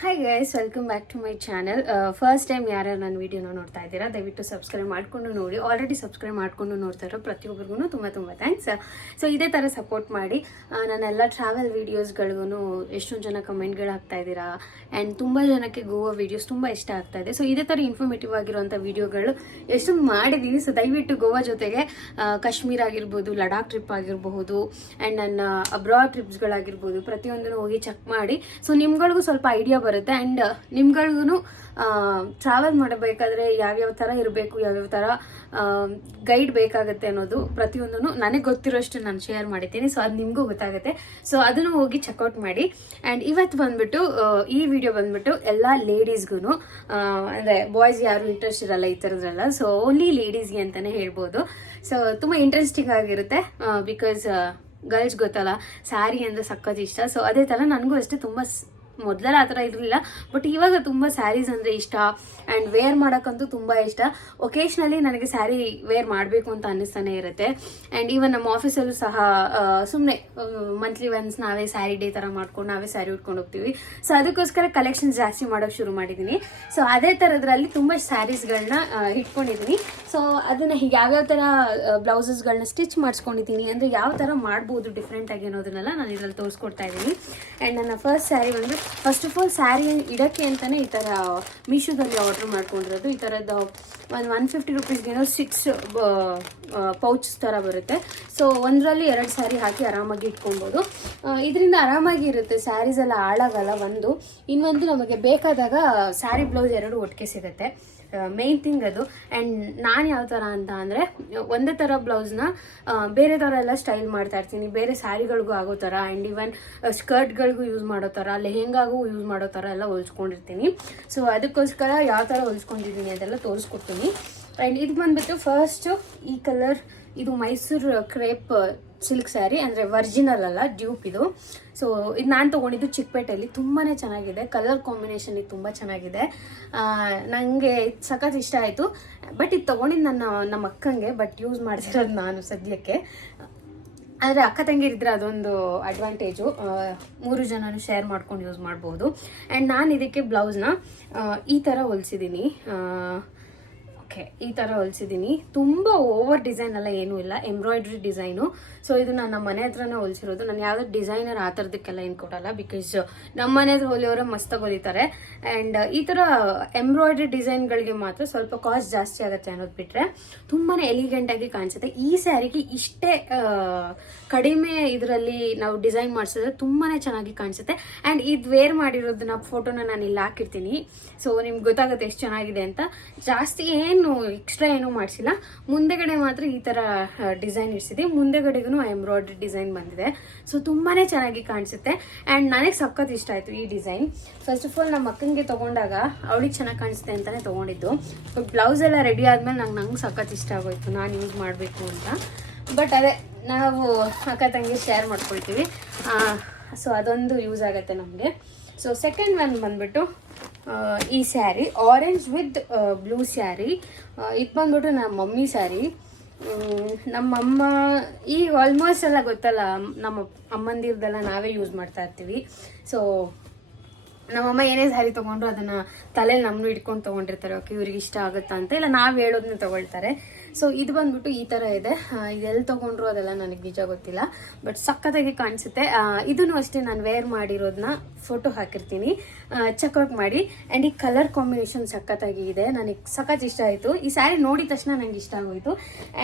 Hi guys, welcome back to my channel. First time ಯಾರ್ಯಾರು ನನ್ನ ವೀಡಿಯೋನ ನೋಡ್ತಾ ಇದ್ದೀರಾ ದಯವಿಟ್ಟು ಸಬ್ಸ್ಕ್ರೈಬ್ ಮಾಡಿಕೊಂಡು ನೋಡಿ. ಆಲ್ರೆಡಿ ಸಬ್ಸ್ಕ್ರೈಬ್ ಮಾಡಿಕೊಂಡು ನೋಡ್ತಾ ಇರೋ ಪ್ರತಿಯೊಬ್ಬರಿಗೂ ತುಂಬ ಥ್ಯಾಂಕ್ಸ್. ಸೊ ಇದೇ ಥರ ಸಪೋರ್ಟ್ ಮಾಡಿ. ನಾನೆಲ್ಲ ಟ್ರಾವೆಲ್ ವೀಡಿಯೋಸ್ಗಳಿಗೂ ಎಷ್ಟೊಂದು ಜನ ಕಮೆಂಟ್ಗಳು ಹಾಕ್ತಾ ಇದ್ದೀರಾ ಆ್ಯಂಡ್ ತುಂಬ ಜನಕ್ಕೆ ಗೋವಾ ವೀಡಿಯೋಸ್ ತುಂಬ ಇಷ್ಟ ಆಗ್ತಾ ಇದೆ. ಸೊ ಇದೇ ಥರ ಇನ್ಫಾರ್ಮೇಟಿವ್ ಆಗಿರುವಂಥ ವೀಡಿಯೋಗಳು ಎಷ್ಟೊಂದು ಮಾಡಿದ್ದೀನಿ. ಸೊ ದಯವಿಟ್ಟು ಗೋವಾ ಜೊತೆಗೆ ಕಾಶ್ಮೀರ ಆಗಿರ್ಬೋದು, ಲಡಾಖ್ ಟ್ರಿಪ್ ಆಗಿರಬಹುದು ಆ್ಯಂಡ್ ನನ್ನ ಅಬ್ರಾಡ್ ಟ್ರಿಪ್ಸ್ಗಳಾಗಿರ್ಬೋದು ಪ್ರತಿಯೊಂದನ್ನು ಹೋಗಿ ಚೆಕ್ ಮಾಡಿ. ಸೊ ನಿಮ್ಗಳಿಗೂ ಸ್ವಲ್ಪ ಐಡಿಯಾ ಬರುತ್ತೆ ಆ್ಯಂಡ್ ನಿಮ್ಗಳಿಗೂ ಟ್ರಾವೆಲ್ ಮಾಡಬೇಕಾದ್ರೆ ಯಾವ್ಯಾವ ಥರ ಇರಬೇಕು, ಯಾವ್ಯಾವ ಥರ ಗೈಡ್ ಬೇಕಾಗುತ್ತೆ ಅನ್ನೋದು ಪ್ರತಿಯೊಂದೂ ನನಗೆ ಗೊತ್ತಿರೋಷ್ಟು ನಾನು ಶೇರ್ ಮಾಡಿದ್ದೀನಿ. ಸೊ ಅದು ನಿಮಗೂ ಗೊತ್ತಾಗುತ್ತೆ. ಸೊ ಅದನ್ನು ಹೋಗಿ ಚೆಕ್ಔಟ್ ಮಾಡಿ. ಆ್ಯಂಡ್ ಇವತ್ತು ಬಂದ್ಬಿಟ್ಟು ಈ ವಿಡಿಯೋ ಬಂದ್ಬಿಟ್ಟು ಎಲ್ಲ ಲೇಡೀಸ್ಗೂ, ಅಂದರೆ ಬಾಯ್ಸ್ ಯಾರು ಇಂಟ್ರೆಸ್ಟ್ ಇರಲ್ಲ ಈ ಥರದ್ರೆಲ್ಲ. ಸೊ ಓನ್ಲಿ ಲೇಡೀಸ್ಗೆ ಅಂತಲೇ ಹೇಳ್ಬೋದು. ಸೊ ತುಂಬ ಇಂಟ್ರೆಸ್ಟಿಂಗ್ ಆಗಿರುತ್ತೆ ಬಿಕಾಸ್ ಗರ್ಲ್ಸ್ ಗೊತ್ತಲ್ಲ, ಸ್ಯಾರಿ ಅಂದರೆ ಸಖತ್ ಇಷ್ಟ. ಸೊ ಅದೇ ಥರ ನನಗೂ ಅಷ್ಟೇ ತುಂಬ ಮೊದಲೆಲ್ಲ ಆ ಥರ ಇರಲಿಲ್ಲ, ಬಟ್ ಇವಾಗ ತುಂಬ ಸ್ಯಾರೀಸ್ ಅಂದರೆ ಇಷ್ಟ ಆ್ಯಂಡ್ ವೇರ್ ಮಾಡೋಕ್ಕಂತೂ ತುಂಬ ಇಷ್ಟ. ಒಕೇಶ್ನಲಿ ನನಗೆ ಸ್ಯಾರಿ ವೇರ್ ಮಾಡಬೇಕು ಅಂತ ಅನ್ನಿಸ್ತಾನೆ ಇರುತ್ತೆ. ಆ್ಯಂಡ್ ಈವನ್ ನಮ್ಮ ಆಫೀಸಲ್ಲೂ ಸಹ ಸುಮ್ಮನೆ ಮಂತ್ಲಿ ಒನ್ಸ್ ನಾವೇ ಸ್ಯಾರಿ ಡೇ ಥರ ಮಾಡ್ಕೊಂಡು ನಾವೇ ಸ್ಯಾರಿ ಉಟ್ಕೊಂಡು ಹೋಗ್ತೀವಿ. ಸೊ ಅದಕ್ಕೋಸ್ಕರ ಕಲೆಕ್ಷನ್ ಜಾಸ್ತಿ ಮಾಡೋಕ್ಕೆ ಶುರು ಮಾಡಿದ್ದೀನಿ. ಸೊ ಅದೇ ಥರದ್ರಲ್ಲಿ ತುಂಬ ಸ್ಯಾರೀಸ್ಗಳನ್ನ ಇಟ್ಕೊಂಡಿದ್ದೀನಿ. ಸೊ ಅದನ್ನು ಹೀಗೆ ಯಾವ್ಯಾವ ಥರ ಬ್ಲೌಸಸ್ಗಳನ್ನ ಸ್ಟಿಚ್ ಮಾಡಿಸ್ಕೊಂಡಿದ್ದೀನಿ, ಅಂದರೆ ಯಾವ ಥರ ಮಾಡ್ಬೋದು ಡಿಫ್ರೆಂಟಾಗಿ ಅನ್ನೋದನ್ನೆಲ್ಲ ನಾನು ಇದರಲ್ಲಿ ತೋರಿಸ್ಕೊಡ್ತಾ ಇದ್ದೀನಿ. ಆ್ಯಂಡ್ ನನ್ನ ಫಸ್ಟ್ ಆಫ್ ಆಲ್ ಸ್ಯಾರಿ ಇಡೋಕ್ಕೆ ಅಂತಲೇ ಈ ಥರ ಮೀಶೋದಲ್ಲಿ ಆರ್ಡರ್ ಮಾಡ್ಕೊಂಡಿರೋದು. ಈ ಥರದ್ದು ಒಂದು 150 ರುಪೀಸ್ಗೇನೋ 6 ಪೌಚ್ ಥರ ಬರುತ್ತೆ. ಸೊ ಒಂದರಲ್ಲಿ 2 ಸ್ಯಾರಿ ಹಾಕಿ ಆರಾಮಾಗಿ ಇಟ್ಕೊಬೋದು. ಇದರಿಂದ ಆರಾಮಾಗಿ ಇರುತ್ತೆ, ಸ್ಯಾರೀಸ್ ಎಲ್ಲ ಹಾಳಾಗಲ್ಲ. ಇನ್ನೊಂದು ನಮಗೆ ಬೇಕಾದಾಗ ಸ್ಯಾರಿ ಬ್ಲೌಸ್ 2 ಒಟ್ಟಿಗೆ ಸಿಗುತ್ತೆ. ಮೇನ್ ಥಿಂಗ್ ಅದು. ಆ್ಯಂಡ್ ನಾನು ಯಾವ ಥರ ಅಂತ ಅಂದರೆ ಒಂದೇ ಥರ ಬ್ಲೌಸ್ನ ಬೇರೆ ಥರ ಎಲ್ಲ ಸ್ಟೈಲ್ ಮಾಡ್ತಾ ಇರ್ತೀನಿ, ಬೇರೆ ಸ್ಯಾರಿಗಳಿಗೂ ಆಗೋ ಥರ ಆ್ಯಂಡ್ ಈವನ್ ಸ್ಕರ್ಟ್ಗಳಿಗೂ ಯೂಸ್ ಮಾಡೋ ಥರ, ಲೆಹೆಂಗಾಗೂ ಯೂಸ್ ಮಾಡೋ ಥರ ಎಲ್ಲ ಹೊಲ್ಸ್ಕೊಂಡಿರ್ತೀನಿ. ಸೊ ಅದಕ್ಕೋಸ್ಕರ ಯಾವ ಥರ ಹೊಲ್ಸ್ಕೊಂಡಿದ್ದೀನಿ ಅದೆಲ್ಲ ತೋರಿಸ್ಕೊಡ್ತೀನಿ. ಆ್ಯಂಡ್ ಇದು ಬಂದ್ಬಿಟ್ಟು ಫಸ್ಟು ಈ ಕಲರ್, ಇದು ಮೈಸೂರು ಕ್ರೇಪ್ ಸಿಲ್ಕ್ ಸ್ಯಾರಿ, ಅಂದರೆ ವರ್ಜಿನಲ್ ಅಲ್ಲ, ಡ್ಯೂಪ್ ಇದು. ಸೊ ಇದು ನಾನು ತೊಗೊಂಡಿದ್ದು ಚಿಕ್ಕಪೇಟೆಯಲ್ಲಿ. ತುಂಬಾ ಚೆನ್ನಾಗಿದೆ, ಕಲರ್ ಕಾಂಬಿನೇಷನ್ ಇದು ತುಂಬ ಚೆನ್ನಾಗಿದೆ. ನನಗೆ ಸಖತ್ ಇಷ್ಟ ಆಯಿತು. ಬಟ್ ಇದು ತೊಗೊಂಡಿದ್ದು ನಮ್ಮ ಅಕ್ಕಂಗೆ, ಬಟ್ ಯೂಸ್ ಮಾಡ್ತಿರೋದು ನಾನು ಸದ್ಯಕ್ಕೆ. ಆದರೆ ಅಕ್ಕ ತಂಗಿರಿದ್ರೆ ಅದೊಂದು ಅಡ್ವಾಂಟೇಜು, 3 ಜನನು ಶೇರ್ ಮಾಡ್ಕೊಂಡು ಯೂಸ್ ಮಾಡ್ಬೋದು. ಆ್ಯಂಡ್ ನಾನು ಇದಕ್ಕೆ ಬ್ಲೌಸ್ನ ಈ ಥರ ಹೊಲಿಸಿದ್ದೀನಿ. ಈ ಥರ ಹೊಲಿಸಿದ್ದೀನಿ. ತುಂಬ ಓವರ್ ಡಿಸೈನ್ ಎಲ್ಲ ಏನೂ ಇಲ್ಲ, ಎಂಬ್ರಾಯ್ಡ್ರಿ ಡಿಸೈನು. ಸೊ ಇದು ನಾನು ನಮ್ಮ ಮನೆ ಹತ್ರನೇ ಹೊಲಿಸಿರೋದು. ನಾನು ಯಾವುದೇ ಡಿಸೈನರ್ ಆ ಥರದಕ್ಕೆಲ್ಲ ಏನು ಕೊಡಲ್ಲ, ಬಿಕಾಸ್ ನಮ್ಮ ಮನೆ ಹತ್ರ ಹೊಲಿಯೋರೆ ಮಸ್ತಾಗಿ ಹೊಲಿತಾರೆ. ಆ್ಯಂಡ್ ಈ ಥರ ಎಂಬ್ರಾಯ್ಡ್ರಿ ಡಿಸೈನ್ಗಳಿಗೆ ಮಾತ್ರ ಸ್ವಲ್ಪ ಕಾಸ್ಟ್ ಜಾಸ್ತಿ ಆಗುತ್ತೆ ಅನ್ನೋದು ಬಿಟ್ಟರೆ ತುಂಬಾ ಎಲಿಗೆಂಟಾಗಿ ಕಾಣಿಸುತ್ತೆ. ಈ ಸ್ಯಾರಿಗೆ ಇಷ್ಟೇ ಕಡಿಮೆ ಇದರಲ್ಲಿ ನಾವು ಡಿಸೈನ್ ಮಾಡಿಸಿದ್ರೆ ತುಂಬಾ ಚೆನ್ನಾಗಿ ಕಾಣಿಸುತ್ತೆ. ಆ್ಯಂಡ್ ಇದು ವೇರ್ ಮಾಡಿರೋದನ್ನ ಫೋಟೋನ ನಾನು ಇಲ್ಲಿ ಹಾಕಿರ್ತೀನಿ. ಸೊ ನಿಮ್ಗೆ ಗೊತ್ತಾಗುತ್ತೆ ಎಷ್ಟು ಚೆನ್ನಾಗಿದೆ ಅಂತ. ಜಾಸ್ತಿ ಏನು ಎಕ್ಸ್ಟ್ರಾ ಏನೂ ಮಾಡಿಸಿಲ್ಲ, ಮುಂದೆಗಡೆ ಮಾತ್ರ ಈ ಥರ ಡಿಸೈನ್ ಇರಿಸಿದೆ, ಮುಂದೆಗಡೆಗೂ ಎಂಬ್ರಾಯ್ಡ್ರಿ ಡಿಸೈನ್ ಬಂದಿದೆ. ಸೊ ತುಂಬಾ ಚೆನ್ನಾಗಿ ಕಾಣಿಸುತ್ತೆ. ಆ್ಯಂಡ್ ನನಗೆ ಸಖತ್ ಇಷ್ಟ ಆಯಿತು ಈ ಡಿಸೈನ್. ಫಸ್ಟ್ ಆಫ್ ಆಲ್ ನಮ್ಮ ಅಕ್ಕನಿಗೆ ತೊಗೊಂಡಾಗ ಅವಳಿಗೆ ಚೆನ್ನಾಗಿ ಕಾಣಿಸುತ್ತೆ ಅಂತಲೇ ತೊಗೊಂಡಿದ್ದು. ಬ್ಲೌಸ್ ಎಲ್ಲ ರೆಡಿ ಆದಮೇಲೆ ನಂಗೆ ಸಖತ್ ಇಷ್ಟ ಆಗೋಯ್ತು, ನಾನು ಯೂಸ್ ಮಾಡಬೇಕು ಅಂತ. ಬಟ್ ಅದೇ ನಾವು ಅಕ್ಕ ತಂಗಿ ಶೇರ್ ಮಾಡ್ಕೊಳ್ತೀವಿ. ಸೊ ಅದೊಂದು ಯೂಸ್ ಆಗುತ್ತೆ ನಮಗೆ. ಸೊ ಸೆಕೆಂಡ್ ಒನ್ ಬಂದ್ಬಿಟ್ಟು ಈ sari orange with blue sari. ಇದು ಬಂದ್ಬಿಟ್ಟು ನಮ್ಮ ಮಮ್ಮಿ ಸ್ಯಾರಿ. ನಮ್ಮಮ್ಮ ಈಗ ಆಲ್ಮೋಸ್ಟ್ ಎಲ್ಲ ಗೊತ್ತಲ್ಲ, ನಮ್ಮ ಅಮ್ಮಂದಿರ್ದೆಲ್ಲ ನಾವೇ ಯೂಸ್ ಮಾಡ್ತಾ ಇರ್ತೀವಿ. ಸೊ ನಮ್ಮಮ್ಮ ಏನೇ ಸ್ಯಾರಿ ತೊಗೊಂಡ್ರು ಅದನ್ನು ತಲೆಯಲ್ಲಿ ನಮ್ಮನ್ನು ಇಟ್ಕೊಂಡು ತೊಗೊಂಡಿರ್ತಾರೆ. ಓಕೆ ಇವ್ರಿಗೆ ಇಷ್ಟ ಆಗುತ್ತಾ ಅಂತ, ಇಲ್ಲ ನಾವು ಹೇಳೋದನ್ನ ತೊಗೊಳ್ತಾರೆ. ಸೊ ಇದು ಬಂದ್ಬಿಟ್ಟು ಈ ಥರ ಇದೆ. ಇದೆಲ್ಲಿ ತೊಗೊಂಡ್ರು ಅದೆಲ್ಲ ನನಗೆ ನಿಜ ಗೊತ್ತಿಲ್ಲ, ಬಟ್ ಸಖತ್ತಾಗಿ ಕಾಣಿಸುತ್ತೆ. ಇದನ್ನು ಅಷ್ಟೇ ನಾನು ವೇರ್ ಮಾಡಿರೋದನ್ನ ಫೋಟೋ ಹಾಕಿರ್ತೀನಿ, ಚೆಕ್ಔಟ್ ಮಾಡಿ. ಆ್ಯಂಡ್ ಈ ಕಲರ್ ಕಾಂಬಿನೇಷನ್ ಸಖತ್ತಾಗಿ ಇದೆ, ನನಗೆ ಸಖತ್ ಇಷ್ಟ ಆಯಿತು. ಈ ಸ್ಯಾರಿ ನೋಡಿದ ತಕ್ಷಣ ನನಗೆ ಇಷ್ಟ ಆಗೋಯಿತು.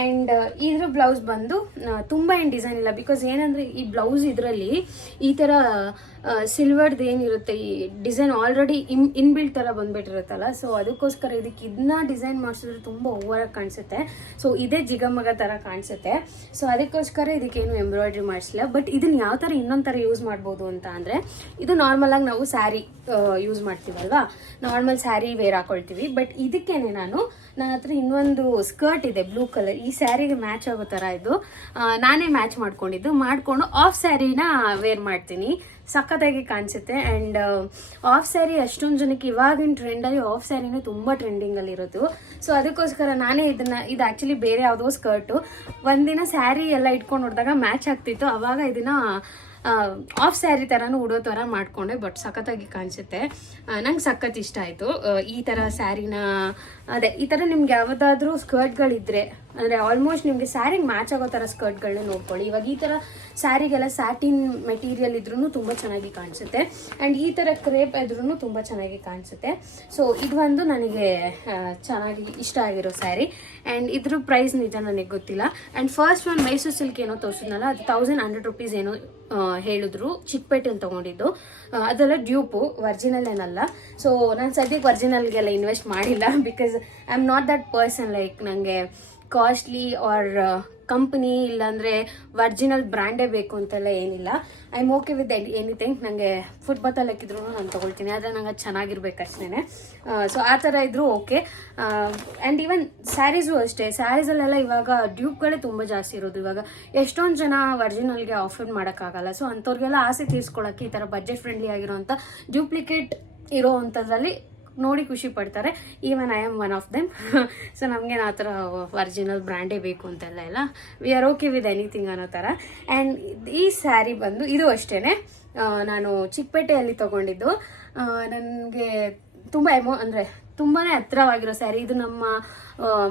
ಆ್ಯಂಡ್ ಇದ್ರ ಬ್ಲೌಸ್ ಬಂದು ತುಂಬ ಏನು ಡಿಸೈನ್ ಇಲ್ಲ, ಬಿಕಾಸ್ ಏನಂದರೆ ಈ ಬ್ಲೌಸ್ ಇದರಲ್ಲಿ ಈ ಥರ ಸಿಲ್ವರ್ದು ಏನಿರುತ್ತೆ ಈ ಡಿಸೈನ್ ಆಲ್ರೆಡಿ ಇನ್ಬಿಲ್ಟ್ ಥರ ಬಂದ್ಬಿಟ್ಟಿರುತ್ತಲ್ಲ. ಸೊ ಅದಕ್ಕೋಸ್ಕರ ಇದನ್ನ ಡಿಸೈನ್ ಮಾಡಿಸಿದ್ರೆ ತುಂಬ ಓವರಾಗಿ ಕಾಣಿಸುತ್ತೆ. ಸೊ ಇದೇ ಜಿಗಮಗ ಥರ ಕಾಣಿಸುತ್ತೆ. ಸೊ ಅದಕ್ಕೋಸ್ಕರ ಇದಕ್ಕೇನು ಎಂಬ್ರಾಯ್ಡ್ರಿ ಮಾಡಿಸಿಲ್ಲ. ಬಟ್ ಇದನ್ನು ಯಾವ ಥರ ಇನ್ನೊಂದು ಥರ ಯೂಸ್ ಮಾಡ್ಬೋದು ಅಂತ ಅಂದರೆ, ಇದು ನಾರ್ಮಲಾಗಿ ನಾವು ಸ್ಯಾರಿ ಯೂಸ್ ಮಾಡ್ತೀವಲ್ವಾ, ನಾರ್ಮಲ್ ಸ್ಯಾರಿ ವೇರ್ ಹಾಕೊಳ್ತೀವಿ. ಬಟ್ ಇದಕ್ಕೇನೆ ನನ್ನ ಹತ್ರ ಇನ್ನೊಂದು ಸ್ಕರ್ಟ್ ಇದೆ ಬ್ಲೂ ಕಲರ್, ಈ ಸ್ಯಾರಿಗೆ ಮ್ಯಾಚ್ ಆಗೋ ಥರ ಇದು ನಾನೇ ಮ್ಯಾಚ್ ಮಾಡಿಕೊಂಡು ಆಫ್ ಸ್ಯಾರಿನ ವೇರ್ ಮಾಡ್ತೀನಿ. ಸಖತ್ತಾಗಿ ಕಾಣಿಸುತ್ತೆ. ಆ್ಯಂಡ್ ಆಫ್ ಸ್ಯಾರಿ ಅಷ್ಟೊಂದು ಜನಕ್ಕೆ ಇವಾಗಿನ ಟ್ರೆಂಡಲ್ಲಿ ಆಫ್ ಸ್ಯಾರಿನೇ ತುಂಬ ಟ್ರೆಂಡಿಂಗಲ್ಲಿ ಇರೋದು. ಸೊ ಅದಕ್ಕೋಸ್ಕರ ನಾನೇ ಇದು ಆ್ಯಕ್ಚುಲಿ ಬೇರೆ ಯಾವುದೋ ಸ್ಕರ್ಟು ಒಂದಿನ ಸ್ಯಾರಿ ಎಲ್ಲ ಇಟ್ಕೊಂಡು ನೋಡಿದಾಗ ಮ್ಯಾಚ್ ಆಗ್ತಿತ್ತು. ಆವಾಗ ಇದನ್ನು ಆಫ್ ಸ್ಯಾರಿ ಥರನೂ ಉಡೋ ಥರ ಮಾಡಿಕೊಂಡೆ, ಬಟ್ ಸಖತ್ತಾಗಿ ಕಾಣಿಸುತ್ತೆ. ನಂಗೆ ಸಖತ್ ಇಷ್ಟ ಆಯಿತು ಈ ಥರ ಸ್ಯಾರಿನ. ಅದೇ ಈ ಥರ ನಿಮ್ಗೆ ಯಾವುದಾದ್ರೂ ಸ್ಕರ್ಟ್ಗಳಿದ್ರೆ, ಅಂದರೆ ಆಲ್ಮೋಸ್ಟ್ ನಿಮಗೆ ಸ್ಯಾರಿಗೆ ಮ್ಯಾಚ್ ಆಗೋ ಥರ ಸ್ಕರ್ಟ್ಗಳನ್ನ ನೋಡ್ಕೊಳ್ಳಿ. ಇವಾಗ ಈ ಥರ ಸ್ಯಾರಿಗೆಲ್ಲ ಸ್ಯಾಟಿನ್ ಮೆಟೀರಿಯಲ್ ಇದ್ರೂ ತುಂಬ ಚೆನ್ನಾಗಿ ಕಾಣಿಸುತ್ತೆ, ಆ್ಯಂಡ್ ಈ ಥರ ಕ್ರೇಪ್ ಇದ್ರೂ ತುಂಬ ಚೆನ್ನಾಗಿ ಕಾಣಿಸುತ್ತೆ. ಸೊ ಇದು ಒಂದು ನನಗೆ ಚೆನ್ನಾಗಿ ಇಷ್ಟ ಆಗಿರೋ ಸ್ಯಾರಿ. ಆ್ಯಂಡ್ ಇದ್ರ ಪ್ರೈಸ್ ನಿಜ ನನಗೆ ಗೊತ್ತಿಲ್ಲ. ಆ್ಯಂಡ್ ಫಸ್ಟ್ ಒಂದು ಮೈಸೂರು ಸಿಲ್ಕ್ ಏನೋ ತೋರಿಸಿದ್ನಲ್ಲ, ಅದು 1100 rupees ಏನೋ ಹೇಳಿದ್ರು. ಚಿಕ್ಕಪೇಟೆಯಲ್ಲಿ ತೊಗೊಂಡಿದ್ದು, ಅದೆಲ್ಲ ಡ್ಯೂಪು, ಒರಿಜಿನಲ್ ಏನಲ್ಲ. ಸೊ ನಾನು ಸದ್ಯಕ್ಕೆ ಒರಿಜಿನಲ್ಗೆಲ್ಲ ಇನ್ವೆಸ್ಟ್ ಮಾಡಿಲ್ಲ, because I am not that person. Like ನನಗೆ ಕಾಸ್ಟ್ಲಿ ಆರ್ ಕಂಪ್ನಿ ಇಲ್ಲಾಂದರೆ ಒರಿಜಿನಲ್ ಬ್ರ್ಯಾಂಡೇ ಬೇಕು ಅಂತೆಲ್ಲ ಏನಿಲ್ಲ. I am okay with anything. ನನಗೆ ಫುಟ್ಬಾತಲ್ಲಿ ಹಾಕಿದ್ರು ನಾನು ತೊಗೊಳ್ತೀನಿ, ಆದರೆ ನಂಗೆ ಅದು ಚೆನ್ನಾಗಿರ್ಬೇಕು ಅಷ್ಟೇ. ಸೊ ಆ ಥರ ಇದ್ದರೂ ಓಕೆ. ಆ್ಯಂಡ್ ಈವನ್ ಸ್ಯಾರೀಸು ಅಷ್ಟೇ, ಸ್ಯಾರೀಸಲ್ಲೆಲ್ಲ ಇವಾಗ ಡ್ಯೂಪ್ಗಳೇ ತುಂಬ ಜಾಸ್ತಿ ಇರೋದು. ಇವಾಗ ಎಷ್ಟೊಂದು ಜನ ಒರಿಜಿನಲ್ಗೆ ಆಫರ್ ಮಾಡೋಕ್ಕಾಗಲ್ಲ. ಸೊ ಅಂಥವ್ರಿಗೆಲ್ಲ ಆಸೆ ತೀರಿಸ್ಕೊಳ್ಳೋಕ್ಕೆ ಈ ಥರ ಬಜೆಟ್ ಫ್ರೆಂಡ್ಲಿ ಆಗಿರೋಂಥ ಡ್ಯೂಪ್ಲಿಕೇಟ್ ಇರೋ ಅಂಥದ್ರಲ್ಲಿ ನೋಡಿ ಖುಷಿ ಪಡ್ತಾರೆ. Even I am one of them. So ನಮಗೇನು ಆ ಥರ ಒರಿಜಿನಲ್ ಬ್ರ್ಯಾಂಡೇ ಬೇಕು ಅಂತೆಲ್ಲ ಇಲ್ಲ. We are okay with anything ಅನ್ನೋ ಥರ. ಆ್ಯಂಡ್ ಈ ಸ್ಯಾರಿ ಬಂದು ಇದು ಅಷ್ಟೇ, ನಾನು ಚಿಕ್ಕಪೇಟೆಯಲ್ಲಿ ತೊಗೊಂಡಿದ್ದು. ನನಗೆ ತುಂಬ ಅಂದರೆ ತುಂಬಾ ಹತ್ತಿರವಾಗಿರೋ ಸ್ಯಾರಿ ಇದು. ನಮ್ಮ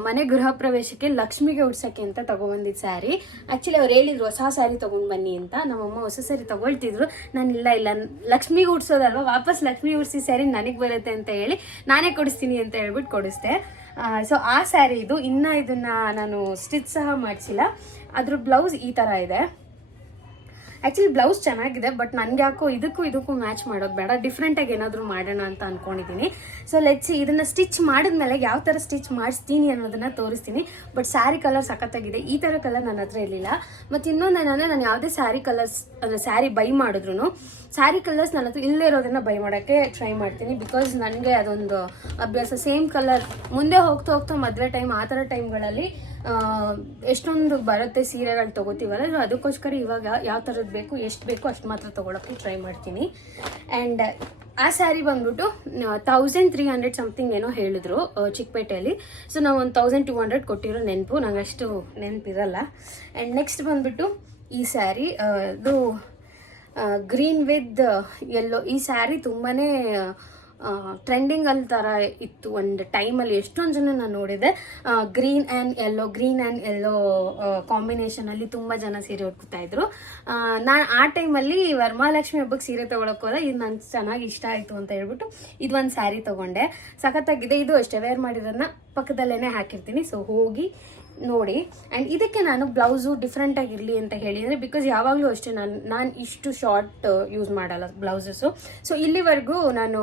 ಮನೆ ಗೃಹ ಪ್ರವೇಶಕ್ಕೆ ಲಕ್ಷ್ಮಿಗೆ ಉಡ್ಸೋಕ್ಕೆ ಅಂತ ತೊಗೊಬಂದಿದ್ದು ಸ್ಯಾರಿ. ಆ್ಯಕ್ಚುಲಿ ಅವ್ರು ಹೇಳಿದ್ರು ಹೊಸ ಸ್ಯಾರಿ ತೊಗೊಂಡು ಬನ್ನಿ ಅಂತ. ನಮ್ಮಮ್ಮ ಹೊಸ ಸ್ಯಾರಿ ತೊಗೊಳ್ತಿದ್ರು. ನಾನು ಇಲ್ಲ ಲಕ್ಷ್ಮಿಗೆ ಉಡ್ಸೋದಲ್ವ, ವಾಪಸ್ ಲಕ್ಷ್ಮಿ ಉಡ್ಸಿ ಸ್ಯಾರಿ ನನಗೆ ಬರುತ್ತೆ ಅಂತ ಹೇಳಿ ನಾನೇ ಕೊಡಿಸ್ತೀನಿ ಅಂತ ಹೇಳ್ಬಿಟ್ಟು ಕೊಡಿಸ್ದೆ. ಸೊ ಆ ಸ್ಯಾರಿ ಇದು. ಇನ್ನು ಇದನ್ನು ನಾನು ಸ್ಟಿಚ್ ಸಹ ಮಾಡಿಸಿಲ್ಲ. ಅದ್ರ ಬ್ಲೌಸ್ ಈ ಥರ ಇದೆ. ಆ್ಯಕ್ಚುಲಿ ಬ್ಲೌಸ್ ಚೆನ್ನಾಗಿದೆ, ಬಟ್ ನನಗೆ ಯಾಕೋ ಇದಕ್ಕೂ ಮ್ಯಾಚ್ ಮಾಡೋದು ಬೇಡ, ಡಿಫ್ರೆಂಟಾಗಿ ಏನಾದರೂ ಮಾಡೋಣ ಅಂತ ಅಂದ್ಕೊಂಡಿದ್ದೀನಿ. ಸೊ ಲೆಟ್ಸ್ ಇದನ್ನು ಸ್ಟಿಚ್ ಮಾಡಿದ್ಮೇಲೆ ಯಾವ ಥರ ಸ್ಟಿಚ್ ಮಾಡಿಸ್ತೀನಿ ಅನ್ನೋದನ್ನು ತೋರಿಸ್ತೀನಿ. ಬಟ್ ಸ್ಯಾರಿ ಕಲರ್ ಸಖತ್ತಾಗಿದೆ. ಈ ಥರ ಕಲರ್ ನನ್ನ ಹತ್ರ ಇರಲಿಲ್ಲ. ಮತ್ತು ಇನ್ನೊಂದು ಏನಂದರೆ, ನಾನು ಯಾವುದೇ ಸ್ಯಾರಿ ಕಲರ್ಸ್ ಅಂದರೆ ಸ್ಯಾರಿ ಬೈ ಮಾಡಿದ್ರು ಸ್ಯಾರಿ ಕಲರ್ಸ್ ನನ್ನ ಹತ್ರ ಇಲ್ಲೇ ಇರೋದನ್ನು ಬೈ ಮಾಡೋಕ್ಕೆ ಟ್ರೈ ಮಾಡ್ತೀನಿ. ಬಿಕಾಸ್ ನನಗೆ ಅದೊಂದು ಅಭ್ಯಾಸ. ಸೇಮ್ ಕಲರ್ ಮುಂದೆ ಹೋಗ್ತಾ ಮದುವೆ ಟೈಮ್ ಆ ಥರ ಟೈಮ್ಗಳಲ್ಲಿ ಎಷ್ಟೊಂದು ಬರುತ್ತೆ ಸೀರೆಗಳು ತೊಗೋತೀವಲ್ಲ. ಸೊ ಅದಕ್ಕೋಸ್ಕರ ಇವಾಗ ಯಾವ ಥರದ್ದು ಬೇಕು, ಎಷ್ಟು ಬೇಕು ಅಷ್ಟು ಮಾತ್ರ ತೊಗೊಳಕ್ಕೆ ಟ್ರೈ ಮಾಡ್ತೀನಿ. ಆ್ಯಂಡ್ ಆ ಸ್ಯಾರಿ ಬಂದ್ಬಿಟ್ಟು 1300 ಸಮಥಿಂಗ್ ಏನೋ ಹೇಳಿದ್ರು ಚಿಕ್ಕಪೇಟೆಯಲ್ಲಿ. ಸೊ ನಾವು ಒಂದು 1200 ಕೊಟ್ಟಿರೋ ನೆನಪು, ನಂಗೆ ಅಷ್ಟು ನೆನಪಿರಲ್ಲ. ಆ್ಯಂಡ್ ನೆಕ್ಸ್ಟ್ ಬಂದ್ಬಿಟ್ಟು ಈ ಸ್ಯಾರಿ, ಇದು ಗ್ರೀನ್ ವಿತ್ ಯೆಲ್ಲೋ. ಈ ಸ್ಯಾರಿ ತುಂಬಾ ಟ್ರೆಂಡಿಂಗ್ ಅಲ್ಲಿ ಥರ ಇತ್ತು ಒಂದು ಟೈಮಲ್ಲಿ. ಎಷ್ಟೊಂದು ಜನ ನಾನು ನೋಡಿದೆ ಗ್ರೀನ್ ಆ್ಯಂಡ್ ಯೆಲ್ಲೋ ಕಾಂಬಿನೇಷನಲ್ಲಿ ತುಂಬ ಜನ ಸೀರೆ ಉಟ್ಕೋತಾ ಇದ್ರು. ನಾನು ಆ ಟೈಮಲ್ಲಿ ವರಮಹಾಲಕ್ಷ್ಮಿ ಹಬ್ಬಕ್ಕೆ ಸೀರೆ ತೊಗೊಳಕ್ಕೆ ಹೋದ. ಇದು ನಂಗೆ ಚೆನ್ನಾಗಿ ಇಷ್ಟ ಆಯಿತು ಅಂತ ಹೇಳ್ಬಿಟ್ಟು ಇದೊಂದು ಸ್ಯಾರಿ ತೊಗೊಂಡೆ. ಸಖತ್ತಾಗಿದೆ. ಇದು ಅಷ್ಟೇ, ವೇರ್ ಮಾಡಿರೋದನ್ನ ಪಕ್ಕದಲ್ಲೇ ಹಾಕಿರ್ತೀನಿ. ಸೊ ಹೋಗಿ ನೋಡಿ. ಆ್ಯಂಡ್ ಇದಕ್ಕೆ ನಾನು ಬ್ಲೌಸು ಡಿಫ್ರೆಂಟಾಗಿರಲಿ ಅಂತ ಹೇಳಿದರೆ, ಬಿಕಾಸ್ ಯಾವಾಗಲೂ ಅಷ್ಟೇ ನಾನು ಇಷ್ಟು ಶಾರ್ಟ್ ಯೂಸ್ ಮಾಡಲ್ಲ ಬ್ಲೌಸಸ್ಸು. ಸೊ ಇಲ್ಲಿವರೆಗೂ ನಾನು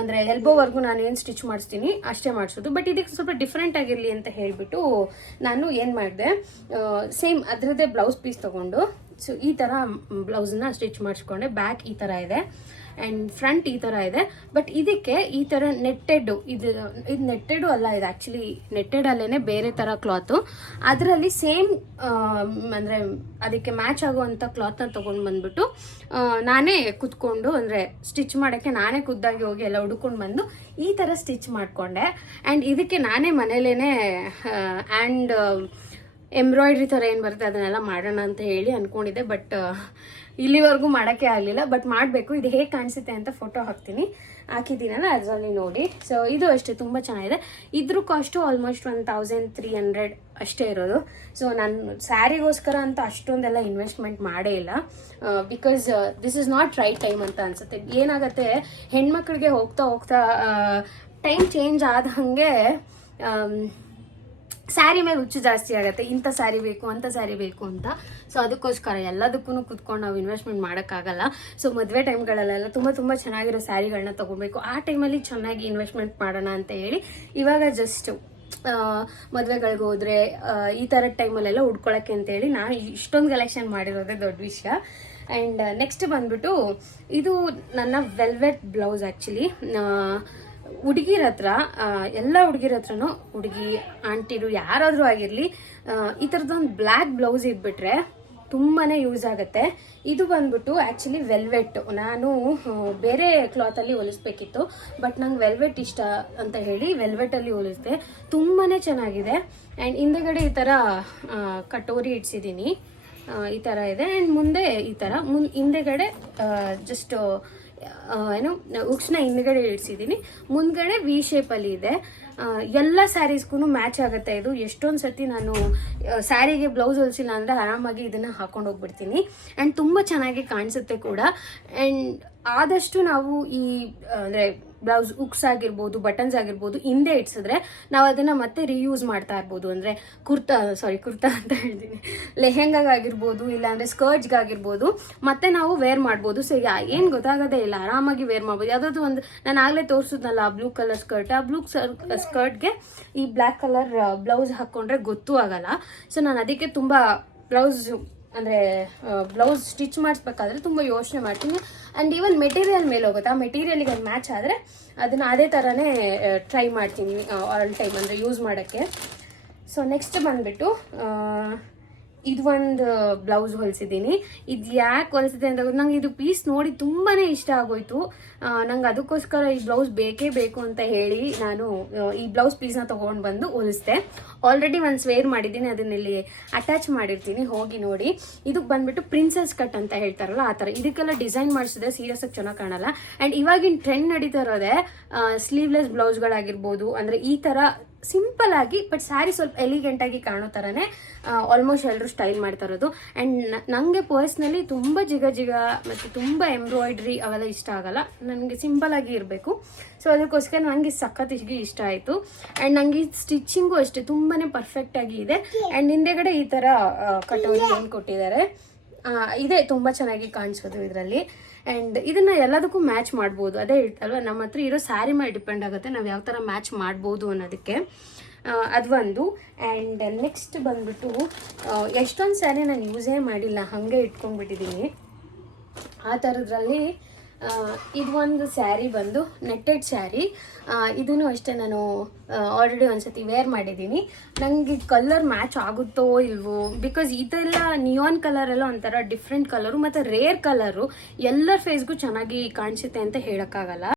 ಅಂದರೆ ಎಲ್ಬೋವರೆಗೂ ನಾನು ಏನು ಸ್ಟಿಚ್ ಮಾಡಿಸ್ತೀನಿ ಅಷ್ಟೇ ಮಾಡಿಸೋದು. ಬಟ್ ಇದಕ್ಕೆ ಸ್ವಲ್ಪ ಡಿಫ್ರೆಂಟ್ ಆಗಿರಲಿ ಅಂತ ಹೇಳಿಬಿಟ್ಟು ನಾನು ಏನು ಮಾಡಿದೆ, ಸೇಮ್ ಅದರದ್ದೇ ಬ್ಲೌಸ್ ಪೀಸ್ ತೊಗೊಂಡು ಸೊ ಈ ಥರ ಬ್ಲೌಸನ್ನ ಸ್ಟಿಚ್ ಮಾಡಿಸ್ಕೊಂಡೆ. ಬ್ಯಾಕ್ ಈ ಥರ ಇದೆ ಆ್ಯಂಡ್ ಫ್ರಂಟ್ ಈ ಥರ ಇದೆ. ಬಟ್ ಇದಕ್ಕೆ ಈ ಥರ ನೆಟ್ಟೆಡ್ಡು, ಇದು ನೆಟ್ಟೆಡು ಅಲ್ಲ, ಇದು ಆ್ಯಕ್ಚುಲಿ ನೆಟ್ಟೆಡ್ ಅಲ್ಲೇ ಬೇರೆ ಥರ ಕ್ಲಾತು. ಅದರಲ್ಲಿ ಸೇಮ್ ಅಂದರೆ ಅದಕ್ಕೆ ಮ್ಯಾಚ್ ಆಗುವಂಥ ಕ್ಲಾತ್ನ ತೊಗೊಂಡು ಬಂದ್ಬಿಟ್ಟು ನಾನೇ ಕುತ್ಕೊಂಡು, ಅಂದರೆ ಸ್ಟಿಚ್ ಮಾಡೋಕ್ಕೆ ನಾನೇ ಖುದ್ದಾಗಿ ಹೋಗಿ ಎಲ್ಲ ಹುಡ್ಕೊಂಡು ಬಂದು ಈ ಥರ ಸ್ಟಿಚ್ ಮಾಡಿಕೊಂಡೆ. ಆ್ಯಂಡ್ ಇದಕ್ಕೆ ನಾನೇ ಮನೇಲೇ ಆ್ಯಂಡ್ ಎಂಬ್ರಾಯ್ಡ್ರಿ ಥರ ಏನು ಬರುತ್ತೆ ಅದನ್ನೆಲ್ಲ ಮಾಡೋಣ ಅಂತ ಹೇಳಿ ಅಂದ್ಕೊಂಡಿದ್ದೆ. ಬಟ್ ಇಲ್ಲಿವರೆಗೂ ಮಾಡೋಕ್ಕೆ ಆಗಲಿಲ್ಲ. ಬಟ್ ಮಾಡಬೇಕು. ಇದು ಹೇಗೆ ಕಾಣಿಸುತ್ತೆ ಅಂತ ಫೋಟೋ ಹಾಕಿದ್ದೀನಲ್ಲ ಅದರಲ್ಲಿ ನೋಡಿ. ಸೊ ಇದು ಅಷ್ಟೇ, ತುಂಬ ಚೆನ್ನಾಗಿದೆ. ಇದ್ರ ಕಾಸ್ಟು ಆಲ್ಮೋಸ್ಟ್ 1300 ಅಷ್ಟೇ ಇರೋದು. ಸೊ ನಾನು ಸ್ಯಾರಿಗೋಸ್ಕರ ಅಂತ ಅಷ್ಟೊಂದೆಲ್ಲ ಇನ್ವೆಸ್ಟ್ಮೆಂಟ್ ಮಾಡೇ ಇಲ್ಲ. Because this is not right time ಅಂತ ಅನಿಸುತ್ತೆ. ಏನಾಗುತ್ತೆ, ಹೆಣ್ಮಕ್ಳಿಗೆ ಹೋಗ್ತಾ ಟೈಮ್ ಚೇಂಜ್ ಆದ ಹಾಗೆ ಸ್ಯಾರಿ ಮೇಲೆ ಹುಚ್ಚು ಜಾಸ್ತಿ ಆಗುತ್ತೆ. ಇಂಥ ಸ್ಯಾರಿ ಬೇಕು, ಅಂಥ ಸ್ಯಾರಿ ಬೇಕು ಅಂತ. ಸೊ ಅದಕ್ಕೋಸ್ಕರ ಎಲ್ಲದಕ್ಕೂ ಕುತ್ಕೊಂಡು ನಾವು ಇನ್ವೆಸ್ಟ್ಮೆಂಟ್ ಮಾಡೋಕ್ಕಾಗಲ್ಲ. ಸೊ ಮದುವೆ ಟೈಮ್ಗಳಲ್ಲೆಲ್ಲ ತುಂಬ ಚೆನ್ನಾಗಿರೋ ಸ್ಯಾರಿಗಳನ್ನ ತೊಗೋಬೇಕು. ಆ ಟೈಮಲ್ಲಿ ಚೆನ್ನಾಗಿ ಇನ್ವೆಸ್ಟ್ಮೆಂಟ್ ಮಾಡೋಣ ಅಂತ ಹೇಳಿ ಇವಾಗ ಜಸ್ಟ್ ಮದುವೆಗಳಿಗೆ ಹೋದರೆ ಈ ಥರ ಟೈಮಲ್ಲೆಲ್ಲ ಉಡ್ಕೊಳ್ಳೋಕ್ಕೆ ಅಂತೇಳಿ ನಾನು ಇಷ್ಟೊಂದು ಕಲೆಕ್ಷನ್ ಮಾಡಿರೋದೇ ದೊಡ್ಡ ವಿಷಯ. ಆ್ಯಂಡ್ ನೆಕ್ಸ್ಟ್ ಬಂದ್ಬಿಟ್ಟು ಇದು ನನ್ನ ವೆಲ್ವೆಟ್ ಬ್ಲೌಸ್. ಆ್ಯಕ್ಚುಲಿ ಹುಡುಗಿರ ಹತ್ರ, ಎಲ್ಲ ಹುಡುಗಿರ ಹತ್ರನೂ, ಹುಡುಗಿ ಆಂಟಿರು ಯಾರಾದರೂ ಆಗಿರಲಿ, ಈ ಥರದ್ದೊಂದು ಬ್ಲ್ಯಾಕ್ ಬ್ಲೌಸ್ ಇದ್ಬಿಟ್ರೆ ತುಂಬಾ ಯೂಸ್ ಆಗುತ್ತೆ. ಇದು ಬಂದ್ಬಿಟ್ಟು ಆ್ಯಕ್ಚುಲಿ ವೆಲ್ವೆಟ್. ನಾನು ಬೇರೆ ಕ್ಲಾತಲ್ಲಿ ಹೊಲಿಸ್ಬೇಕಿತ್ತು, ಬಟ್ ನಂಗೆ ವೆಲ್ವೆಟ್ ಇಷ್ಟ ಅಂತ ಹೇಳಿ ವೆಲ್ವೆಟಲ್ಲಿ ಹೊಲಿಸ್ದೆ. ತುಂಬಾ ಚೆನ್ನಾಗಿದೆ. ಆ್ಯಂಡ್ ಹಿಂದೆಗಡೆ ಈ ಥರ ಕಟೋರಿ ಇಡ್ಸಿದ್ದೀನಿ. ಈ ಥರ ಇದೆ. ಆ್ಯಂಡ್ ಮುಂದೆ ಈ ಥರ ಹಿಂದೆಗಡೆ ಜಸ್ಟ್ ಏನು ಉಕ್ಸ್ನ ಹಿಂದ್ಗಡೆ ಇಡ್ಸಿದ್ದೀನಿ, ಮುಂದ್ಗಡೆ ವಿ ಶೇಪಲ್ಲಿ ಇದೆ. ಎಲ್ಲ ಸ್ಯಾರೀಸ್ಗೂ ಮ್ಯಾಚ್ ಆಗುತ್ತೆ ಇದು. ಎಷ್ಟೊಂದು ಸತಿ ನಾನು ಸ್ಯಾರಿಗೆ ಬ್ಲೌಸ್ ಹೊಲಿಸಿಲ್ಲ ಅಂದರೆ ಆರಾಮಾಗಿ ಇದನ್ನು ಹಾಕೊಂಡು ಹೋಗ್ಬಿಡ್ತೀನಿ. ಆ್ಯಂಡ್ ತುಂಬ ಚೆನ್ನಾಗಿ ಕಾಣಿಸುತ್ತೆ ಕೂಡ. ಆ್ಯಂಡ್ ಆದಷ್ಟು ನಾವು ಈ ಅಂದರೆ ಬ್ಲೌಸ್ ಉಕ್ಸ್ ಆಗಿರ್ಬೋದು, ಬಟನ್ಸ್ ಆಗಿರ್ಬೋದು ಹಿಂದೆ ಇಡ್ಸಿದ್ರೆ ನಾವು ಅದನ್ನು ಮತ್ತೆ ರೀಯೂಸ್ ಮಾಡ್ತಾ ಇರ್ಬೋದು. ಅಂದರೆ ಕುರ್ತಾ ಅಂತ ಹೇಳ್ತೀನಿ, ಲೆಹೆಂಗಾಗಿರ್ಬೋದು ಇಲ್ಲಾಂದರೆ ಸ್ಕರ್ಟ್ಸ್ಗಾಗಿರ್ಬೋದು ಮತ್ತೆ ನಾವು ವೇರ್ ಮಾಡ್ಬೋದು. ಸೊ ಏನು ಗೊತ್ತಾಗೋದೇ ಇಲ್ಲ, ಆರಾಮಾಗಿ ವೇರ್ ಮಾಡ್ಬೋದು. ಯಾವುದಾದ್ರು ಒಂದು ನಾನು ಆಗಲೇ ತೋರಿಸಿದ್ನಲ್ಲ ಬ್ಲೂ ಕಲರ್ ಸ್ಕರ್ಟ್, ಆ ಬ್ಲೂ ಸ್ಕರ್ಟ್ಗೆ ಈ ಬ್ಲ್ಯಾಕ್ ಕಲರ್ ಬ್ಲೌಸ್ ಹಾಕ್ಕೊಂಡ್ರೆ ಗೊತ್ತೂ ಆಗಲ್ಲ. ಸೊ ನಾನು ಅದಕ್ಕೆ ತುಂಬ ಬ್ಲೌಸ್ ಸ್ಟಿಚ್ ಮಾಡಿಸ್ಬೇಕಾದ್ರೆ ತುಂಬ ಯೋಚನೆ ಮಾಡ್ತೀನಿ. ಆ್ಯಂಡ್ ಈವನ್ ಮೆಟೀರಿಯಲ್ ಮೇಲೆ ಹೋಗುತ್ತೆ, ಆ ಮೆಟೀರಿಯಲ್ಗೆ ಅದು ಮ್ಯಾಚ್ ಆದರೆ ಅದನ್ನು ಅದೇ ಥರನೇ ಟ್ರೈ ಮಾಡ್ತೀನಿ ಆಲ್ ಟೈಮ್ ಅಂದರೆ ಯೂಸ್ ಮಾಡೋಕ್ಕೆ. ಸೊ ನೆಕ್ಸ್ಟ್ ಬಂದುಬಿಟ್ಟು ಇದು ಒಂದು ಬ್ಲೌಸ್ ಹೊಲಿಸಿದ್ದೀನಿ. ಇದು ಯಾಕೆ ಹೊಲಿಸಿದೆ ಅಂತ ನಂಗೆ ಇದು ಪೀಸ್ ನೋಡಿ ತುಂಬಾ ಇಷ್ಟ ಆಗೋಯ್ತು. ನಂಗೆ ಅದಕ್ಕೋಸ್ಕರ ಈ ಬ್ಲೌಸ್ ಬೇಕೇ ಬೇಕು ಅಂತ ಹೇಳಿ ನಾನು ಈ ಬ್ಲೌಸ್ ಪೀಸ್ನ ತೊಗೊಂಡು ಬಂದು ಹೊಲಿಸ್ದೆ. ಆಲ್ರೆಡಿ ಒಂದು ವೇರ್ ಮಾಡಿದ್ದೀನಿ, ಅದನ್ನಿಲ್ಲಿ ಅಟ್ಯಾಚ್ ಮಾಡಿರ್ತೀನಿ, ಹೋಗಿ ನೋಡಿ. ಇದಕ್ಕೆ ಬಂದ್ಬಿಟ್ಟು ಪ್ರಿನ್ಸೆಸ್ ಕಟ್ ಅಂತ ಹೇಳ್ತಾರಲ್ಲ ಆ ಥರ. ಇದಕ್ಕೆಲ್ಲ ಡಿಸೈನ್ ಮಾಡಿಸಿದ್ರೆ ಸೀರಿಯಸ್ ಆಗಿ ಚೆನ್ನಾಗಿ ಕಾಣಲ್ಲ. ಆ್ಯಂಡ್ ಇವಾಗಿನ ಟ್ರೆಂಡ್ ನಡೀತಾ ಇರೋದೇ ಸ್ಲೀವ್ಲೆಸ್ ಬ್ಲೌಸ್ಗಳಾಗಿರ್ಬೋದು, ಅಂದರೆ ಈ ಥರ ಸಿಂಪಲ್ ಆಗಿ ಬಟ್ ಸ್ಯಾರಿ ಸ್ವಲ್ಪ ಎಲಿಗೆಂಟ್ ಆಗಿ ಕಾಣೋ ಥರನೇ ಆಲ್ಮೋಸ್ಟ್ ಎಲ್ಲರೂ ಸ್ಟೈಲ್ ಮಾಡ್ತಾ ಇರೋದು. ಆ್ಯಂಡ್ ನನಗೆ ಪರ್ಸ್ನಲಿ ತುಂಬ ಜಿಗ ಮತ್ತು ತುಂಬ ಎಂಬ್ರಾಯ್ಡ್ರಿ ಅವೆಲ್ಲ ಇಷ್ಟ ಆಗಲ್ಲ, ನನಗೆ ಸಿಂಪಲ್ ಆಗಿ ಇರಬೇಕು. ಸೊ ಅದಕ್ಕೋಸ್ಕರ ನನಗೆ ಸಖತ್ತಿಗೆ ಇಷ್ಟ ಆಯಿತು. ಆ್ಯಂಡ್ ನನಗೆ ಸ್ಟಿಚಿಂಗು ಅಷ್ಟೇ ತುಂಬಾ ಪರ್ಫೆಕ್ಟಾಗಿ ಇದೆ. ಆ್ಯಂಡ್ ಹಿಂದೆಗಡೆ ಈ ಥರ ಕಟೋರಿ ಏನು ಕೊಟ್ಟಿದ್ದಾರೆ, ಇದೇ ತುಂಬ ಚೆನ್ನಾಗಿ ಕಾಣಿಸೋದು ಇದರಲ್ಲಿ. ಆ್ಯಂಡ್ ಇದನ್ನು ಎಲ್ಲದಕ್ಕೂ ಮ್ಯಾಚ್ ಮಾಡ್ಬೋದು, ಅದೇ ಹೇಳ್ತಲ್ವ ನಮ್ಮ ಹತ್ರ ಇರೋ ಸ್ಯಾರಿ ಮೇಲೆ ಡಿಪೆಂಡ್ ಆಗುತ್ತೆ ನಾವು ಯಾವ ಥರ ಮ್ಯಾಚ್ ಮಾಡ್ಬೋದು ಅನ್ನೋದಕ್ಕೆ. ಅದು ಒಂದು. ಆ್ಯಂಡ್ ನೆಕ್ಸ್ಟ್ ಬಂದ್ಬಿಟ್ಟು ಎಷ್ಟೊಂದು ಸ್ಯಾರಿ ನಾನು ಯೂಸೇ ಮಾಡಿಲ್ಲ, ಹಾಗೆ ಇಟ್ಕೊಂಡ್ಬಿಟ್ಟಿದ್ದೀನಿ. ಆ ಥರದ್ರಲ್ಲಿ ಇದು ಒಂದು ಸ್ಯಾರಿ ಬಂದು ನೆಟ್ಟೆಡ್ ಸ್ಯಾರಿ. ಇದೂ ಅಷ್ಟೇ ನಾನು ಆಲ್ರೆಡಿ ಒಂದ್ಸತಿ ವೇರ್ ಮಾಡಿದ್ದೀನಿ. ನನಗೆ ಕಲರ್ ಮ್ಯಾಚ್ ಆಗುತ್ತೋ ಇಲ್ವೋ, ಬಿಕಾಸ್ ಇದೆಲ್ಲ ನಿಯಾನ್ ಕಲರ್ ಎಲ್ಲ ಒಂಥರ ಡಿಫ್ರೆಂಟ್ ಕಲರು ಮತ್ತು ರೇರ್ ಕಲರು, ಎಲ್ಲರ ಫೇಸ್ಗೂ ಚೆನ್ನಾಗಿ ಕಾಣಿಸುತ್ತೆ ಅಂತ ಹೇಳೋಕ್ಕಾಗಲ್ಲ.